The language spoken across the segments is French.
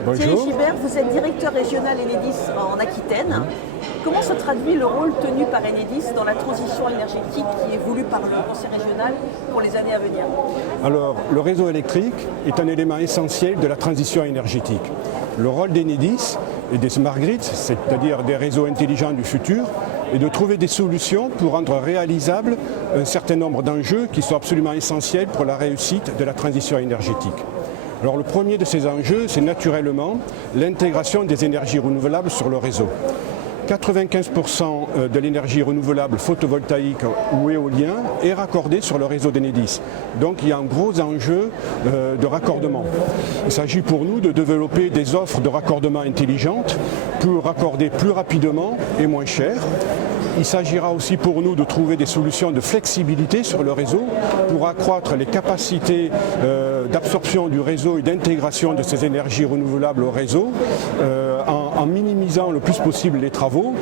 Thierry Bonjour. Gibert, vous êtes directeur régional Enedis en Aquitaine. Comment se traduit le rôle tenu par Enedis dans la transition énergétique qui est voulue par le Conseil régional pour les années à venir? Alors, le réseau électrique est un élément essentiel de la transition énergétique. Le rôle d'Enedis et des smart grids, c'est-à-dire des réseaux intelligents du futur, est de trouver des solutions pour rendre réalisables un certain nombre d'enjeux qui sont absolument essentiels pour la réussite de la transition énergétique. Alors le premier de ces enjeux, c'est naturellement l'intégration des énergies renouvelables sur le réseau. 95% de l'énergie renouvelable photovoltaïque ou éolien est raccordée sur le réseau d'Enedis. Donc il y a un gros enjeu de raccordement. Il s'agit pour nous de développer des offres de raccordement intelligentes pour raccorder plus rapidement et moins cher. Il s'agira aussi pour nous de trouver des solutions de flexibilité sur le réseau pour accroître les capacités d'absorption du réseau et d'intégration de ces énergies renouvelables au réseau en minimisant le plus possible les travaux.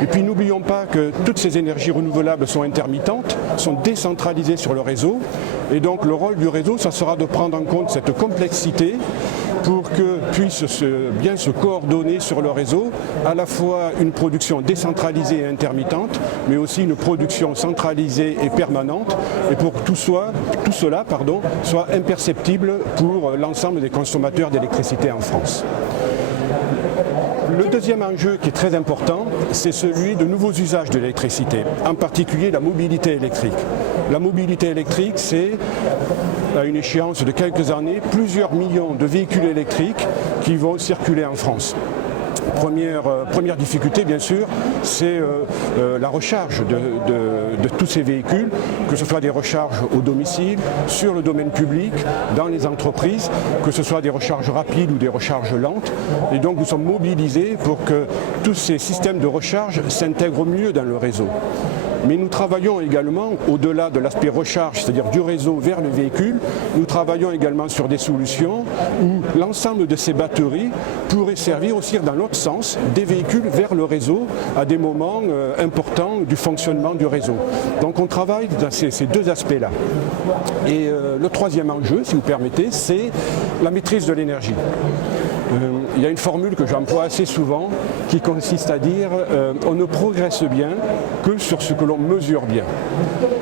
Et puis n'oublions pas que toutes ces énergies renouvelables sont intermittentes, sont décentralisées sur le réseau. Et donc le rôle du réseau, ça sera de prendre en compte cette complexité pour que puisse bien se coordonner sur le réseau à la fois une production décentralisée et intermittente, mais aussi une production centralisée et permanente, et pour que tout cela soit imperceptible pour l'ensemble des consommateurs d'électricité en France. Le deuxième enjeu qui est très important, c'est celui de nouveaux usages de l'électricité, en particulier la mobilité électrique. La mobilité électrique, c'est, à une échéance de quelques années, plusieurs millions de véhicules électriques qui vont circuler en France. Première difficulté, bien sûr, c'est la recharge de tous ces véhicules, que ce soit des recharges au domicile, sur le domaine public, dans les entreprises, que ce soit des recharges rapides ou des recharges lentes. Et donc nous sommes mobilisés pour que tous ces systèmes de recharge s'intègrent mieux dans le réseau. Mais nous travaillons également, au-delà de l'aspect recharge, c'est-à-dire du réseau vers le véhicule, nous travaillons également sur des solutions où l'ensemble de ces batteries pourrait servir aussi dans l'autre sens, des véhicules vers le réseau à des moments importants du fonctionnement du réseau. Donc on travaille dans ces deux aspects-là. Et le troisième enjeu, si vous permettez, c'est la maîtrise de l'énergie. Il y a une formule que j'emploie assez souvent qui consiste à dire on ne progresse bien que sur ce que l'on mesure bien.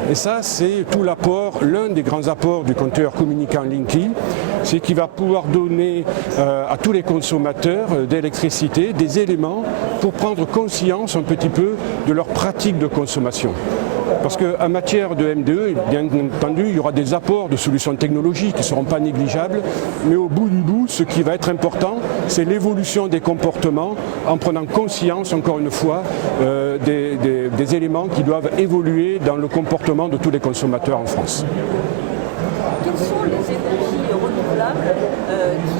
Et ça, c'est tout l'apport, l'un des grands apports du compteur communicant Linky, c'est qu'il va pouvoir donner à tous les consommateurs d'électricité des éléments pour prendre conscience un petit peu de leur pratique de consommation. Parce qu'en matière de MDE, bien entendu, il y aura des apports de solutions technologiques qui ne seront pas négligeables, mais au bout du bout, ce qui va être important, c'est l'évolution des comportements en prenant conscience, encore une fois, des éléments qui doivent évoluer dans le comportement de tous les consommateurs en France. Quelles sont les énergies renouvelables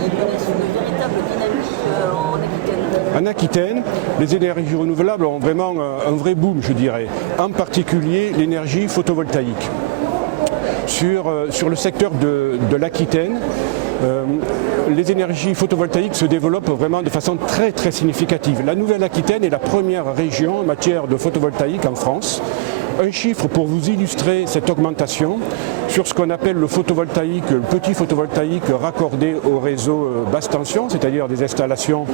qui connaissent une véritable dynamique en Aquitaine? En Aquitaine, les énergies renouvelables ont vraiment un vrai boom, je dirais, en particulier l'énergie photovoltaïque. Sur le secteur de l'Aquitaine, les énergies photovoltaïques se développent vraiment de façon très très significative. La Nouvelle-Aquitaine est la première région en matière de photovoltaïque en France. Un chiffre pour vous illustrer cette augmentation sur ce qu'on appelle le photovoltaïque, le petit photovoltaïque raccordé au réseau basse tension, c'est-à-dire des installations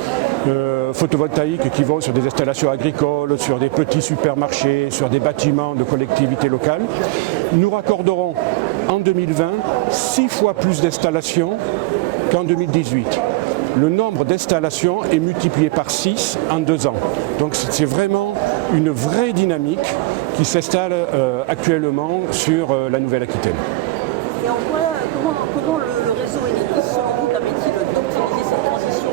photovoltaïques qui vont sur des installations agricoles, sur des petits supermarchés, sur des bâtiments de collectivités locales. Nous raccorderons en 2020 6 fois plus d'installations qu'en 2018. Le nombre d'installations est multiplié par 6 en 2 ans. Donc c'est vraiment une vraie dynamique qui s'installe actuellement sur la Nouvelle-Aquitaine. Et en quoi, comment le réseau Enedis, selon vous, permet-il d'optimiser cette transition?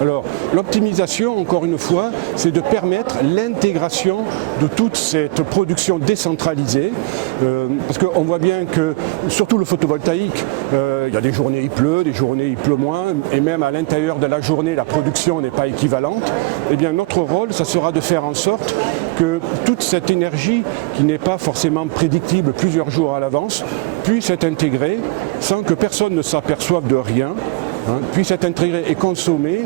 Alors, l'optimisation, encore une fois, c'est de permettre l'intégration de toute cette production décentralisée, parce qu'on voit bien que, surtout le photovoltaïque, il y a des journées il pleut, des journées il pleut moins, et même à l'intérieur de la journée, la production n'est pas équivalente. Eh bien, notre rôle, ça sera de faire en sorte que toute cette énergie, qui n'est pas forcément prédictible plusieurs jours à l'avance, puisse être intégrée sans que personne ne s'aperçoive de rien, puisse être intégré et consommé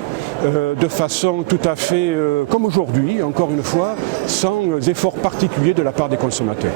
de façon tout à fait comme aujourd'hui, encore une fois, sans effort particulier de la part des consommateurs.